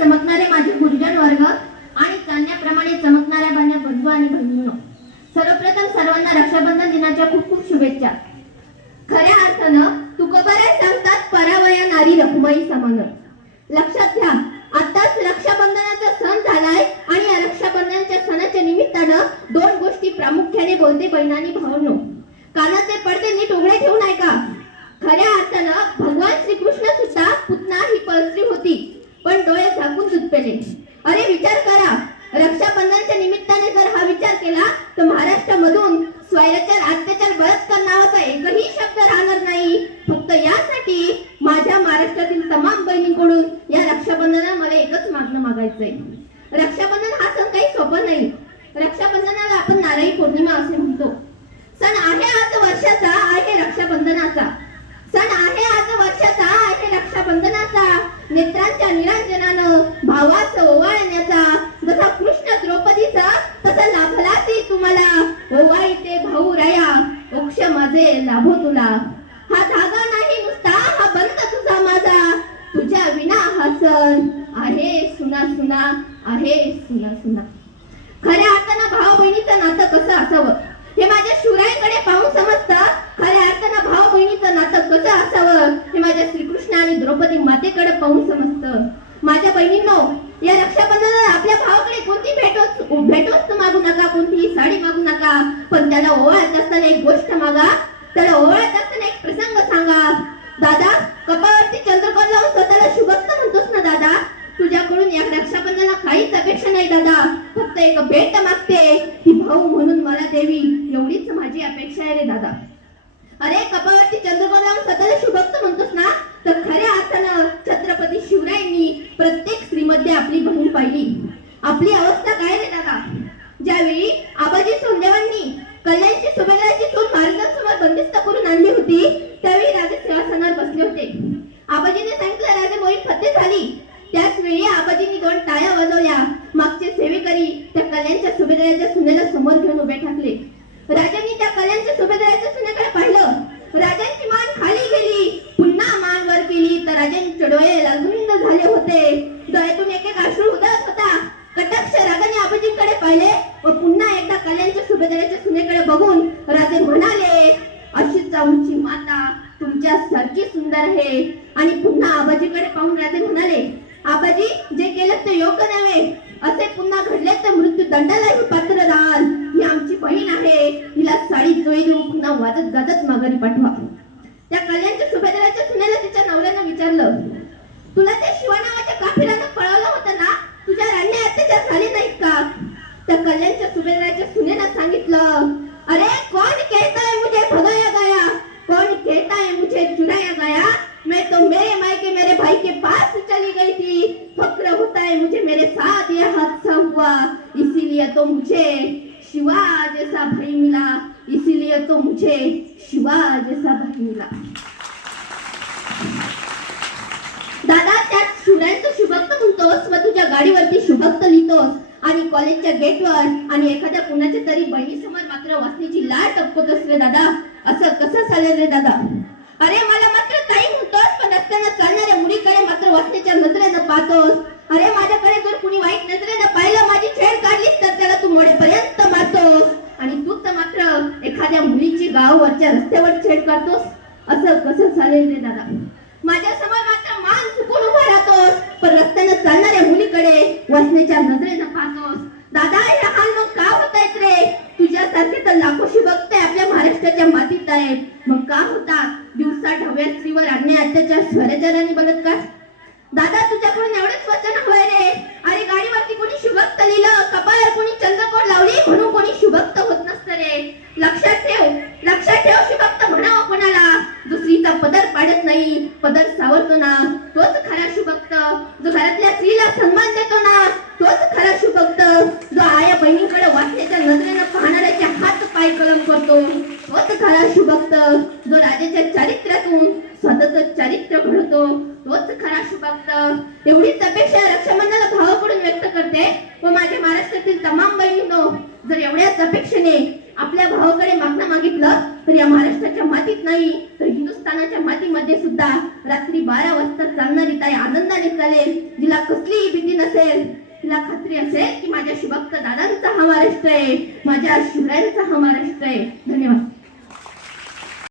चमकणारे माझे गुरुजन वर्ग आणि चांदण्याप्रमाणे चमकणाऱ्या माझ्या बंधू आणि बहिणींनो सर्वप्रथम सर्वांना रक्षाबंधन दिनाच्या खूप खूप शुभेच्छा. खऱ्या अर्थानं तुकोबारे सांगतात परावया नारी रखुमाई समान लक्षात घ्या आताच रक्षाबंधनाचा सण झालाय आणि या रक्षाबंधनाच्या सणाच्या निमित्तानं दोन गोष्टी प्रामुख्याने बोलते बहिणानी भावनो. कानाचे पडदे नीट उघडे ठेवून ऐका खऱ्या अर्थानं भगवान श्रीकृष्ण सुद्धा पुतना ही परस्त्री होती. पण डोळे झाकून दूध अरे विचार करा. रक्षाबंधनच्या निमित्ताने जर हा विचार केला तर महाराष्ट्रामधून स्वैराचार अत्याचार बलात्कार नावाचा एकही शब्द राहणार नाही. फक्त यासाठी माझ्या महाराष्ट्रातील तमाम बहिणींकडून या रक्षाबंधनाला मला एकच मागणं मागायचंय. रक्षाबंधन हा सण काही सोपं नाही. रक्षाबंधनाला आपण नारळी पौर्णिमा असे म्हणतो. सण आहे आज वर्षाचा आहे रक्षाबंधनाचा. सण आहे आज वर्षाचा आहे रक्षाबंधनाचा. नेत्रा नेत्रांच्या निरंजनानं भावाचं ओवाळण्याचा जसा कृष्ण द्रौपदीचा तसा लाभला ते तुम्हाला ओवाळीते भाऊ राया मोक्ष माझे लाभो तुला. हा धागा नाही नुसता हा बंद तुझा माझा. तुझ्या विना हा सण आहे सुना सुना आहे सुना सुना. खऱ्या अर्थानं भाऊ बहिणीचं नातं कसं असावं? हे माझ्या शुराईकडे पाहून समजतं खऱ्या बहिणीचं नातं कसं असावं हे माझ्या श्रीकृष्ण आणि द्रौपदी मातेकडे पाहून समजतं. माझ्या बहिणींनो या रक्षाबंधनाला आपल्या भावाकडे कोणती भेट भेट मागू नका कोणतीही साडी मागू नका. पण त्याला ओवाळत असताना एक गोष्ट मागा. त्याला ओवाळत असताना एक प्रसंग सांगा. दादा कपाळवरती चंद्रकोर लावून स्वतःला शुभक्त म्हणतोस ना दादा? तुझ्याकडून या रक्षाबंधनाला काहीच अपेक्षा नाही दादा. फक्त एक भेट मागते. ही भाऊ म्हणून मला देवी. एवढीच माझी अपेक्षा आहे रे दादा. अरे कपाळवरती चंद्रकोर लावून स्वतःला शुभक्त म्हणतोस ना? तर खऱ्या अर्थानं छत्रपती शिवरायांनी प्रत्येक स्त्रीमध्ये आपली बहीण पाहिली. आपली अवस्था काय रे दादा? ज्यावेळी आबाजी सोंडेवांनी कल्याणची सुभेदाराची सून महाराजांसमोर बंदिस्त करून आणली होती त्यावेळी राजे सिंहासनावर बसले होते. आबाजीने सांगितलं राजे मोहीम फते झाली. त्याच वेळी आबाजींनी दोन टाळ्या वाजवल्या. मागचे सेवेकरी त्या कल्याणच्या सुभेदाराच्या सुनेला समोर घेऊन उभे ठाकले. राजांनी त्या कल्याणच्या सुभेदाराच्या सुने पाहिलं राजांची मान खाली गेली पुन्हा मान वर केली तर राजांचे डोळे लग्न झाले होते डोळ्यातून एक एक अश्रू उदळत होता कटाक्ष राजाने आबाजींकडे पाहिले. व पुन्हा एकदा कल्याणच्या सुभेदाराच्या सुनेकडे बघून राजे म्हणाले अशी आमची माता तुमच्या सारखी सुंदर आहे. आणि पुन्हा आबाजीकडे पाहून राजे म्हणाले आबाजी जे केलं ते योग्य नव्हे. असे पुन्हा घडले तर मृत्यू दंडालाही पात्र राहाल ही आमची बहीण आहे. हिला साडी जोई देऊन पुन्हा वाजत गाजत माघारी पाठवा. त्या कल्याणच्या सुभेदाराच्या सुनेला तिच्या नवऱ्यानं विचारलं तुला त्या शिवा नावाच्या काफिरानं पळवलं होतं ना? तुझ्या राणी अत्याचार झाले नाहीत का? त्या कल्याणच्या सुभेदाराच्या सुनेनं सांगितलं अरे कोण कहता है मुझे भगाया गया? कौन कहता है मुझे चुराया गया? मैं तो मेरे मायके मेरे भाई के पास चली गई थी। फक्र होता है मुझे मेरे साथ यह हादसा हुआ। इसीलिए तो मुझे शिवा जैसा भाई मिला। इसीलिए तो मुझे शिवा जैसा भाई मिला. दादा त्यात शिवरायांचं शुभक्त म्हणतोस व तुझ्या गाडीवरती शुभक्त लिहितोस. आणि कॉलेजच्या गेटवर आणि एखाद्या कुणाच्या तरी बहिणीसमोर मात्र वासनीची लाट टपकत असते दादा असं कसं चालेल रे दादा? अरे मला मात्र काही म्हणतोस पण असताना चालणाऱ्या मुलीकडे मात्र वासनेच्या नजरेनं पाहतोस. अरे माझ्याकडे जर कुणी वाईट नजरेनं पाहिलं माझी छेड काढलीस तर त्याला तू मोडेपर्यंत मारतोस. आणि तू तर मात्र एखाद्या मुलीची गावावरच्या रस्त्यावर छेड करतोस असं कसं चालेल रे दादा? माझ्यासमोर मात्र मान चुकून उभा राहतोस. पण रस्त्यानं चालणाऱ्या मुलीकडे वसनेच्या नजरेनं पाहतोस. दादा हे हाल मग का होत आहेत रे? तुझ्यासारखे तर लाखोशी बघते आपल्या महाराष्ट्राच्या मातीत आहेत. मग का होता? दिवसा ढव्या स्त्रीवर अन्याय अत्याचार स्वराचाराने बलात्कार दादा तुझ्याकडून एवढेच वचन हवंय रे. अरे गाडीवरती कोणी शुभक्त लिहिलं? कपाळावर कोणी चंद्रकोड लावली? म्हणून कोणी शुभक्त होत नसतं रे लक्षात ठेव लक्षात ठेव शुभक्त म्हणावं कोणाला दुसरीचा पदर पाडत नाही पदर सावरतो ना तोच खरा शुभक्त जो घरातल्या स्त्रीला सन्मान देतो ना तोच खरा शुभक्त जो आया बहिणीकडे वाटण्याच्या नजरेनं पाहणाऱ्याचे हात पाय कलम करतो. तोच खरा शुभक्त जो राजाच्या चारित्र्यातून स्वतःच चारित्र्य घडवतो तोच खरा शुभक्त एवढीच अपेक्षा रक्षाबंधनाला भावाकडून व्यक्त करते. व माझ्या महाराष्ट्रातील तमाम बहिणीनो जर एवढ्याच अपेक्षेने आपल्या भावाकडे मागणं मागितलं तर या महाराष्ट्राच्या मातीत नाही तर हिंदुस्थानाच्या मातीमध्ये सुद्धा रात्री बारा वाजता चालणारी ताई आनंदाने चालेल. जिला कसलीही भीती नसेल तिला खात्री असेल की माझ्या शिवभक्त दादांचा हा महाराष्ट्र आहे माझ्या शिवरायांचा हा महाराष्ट्र आहे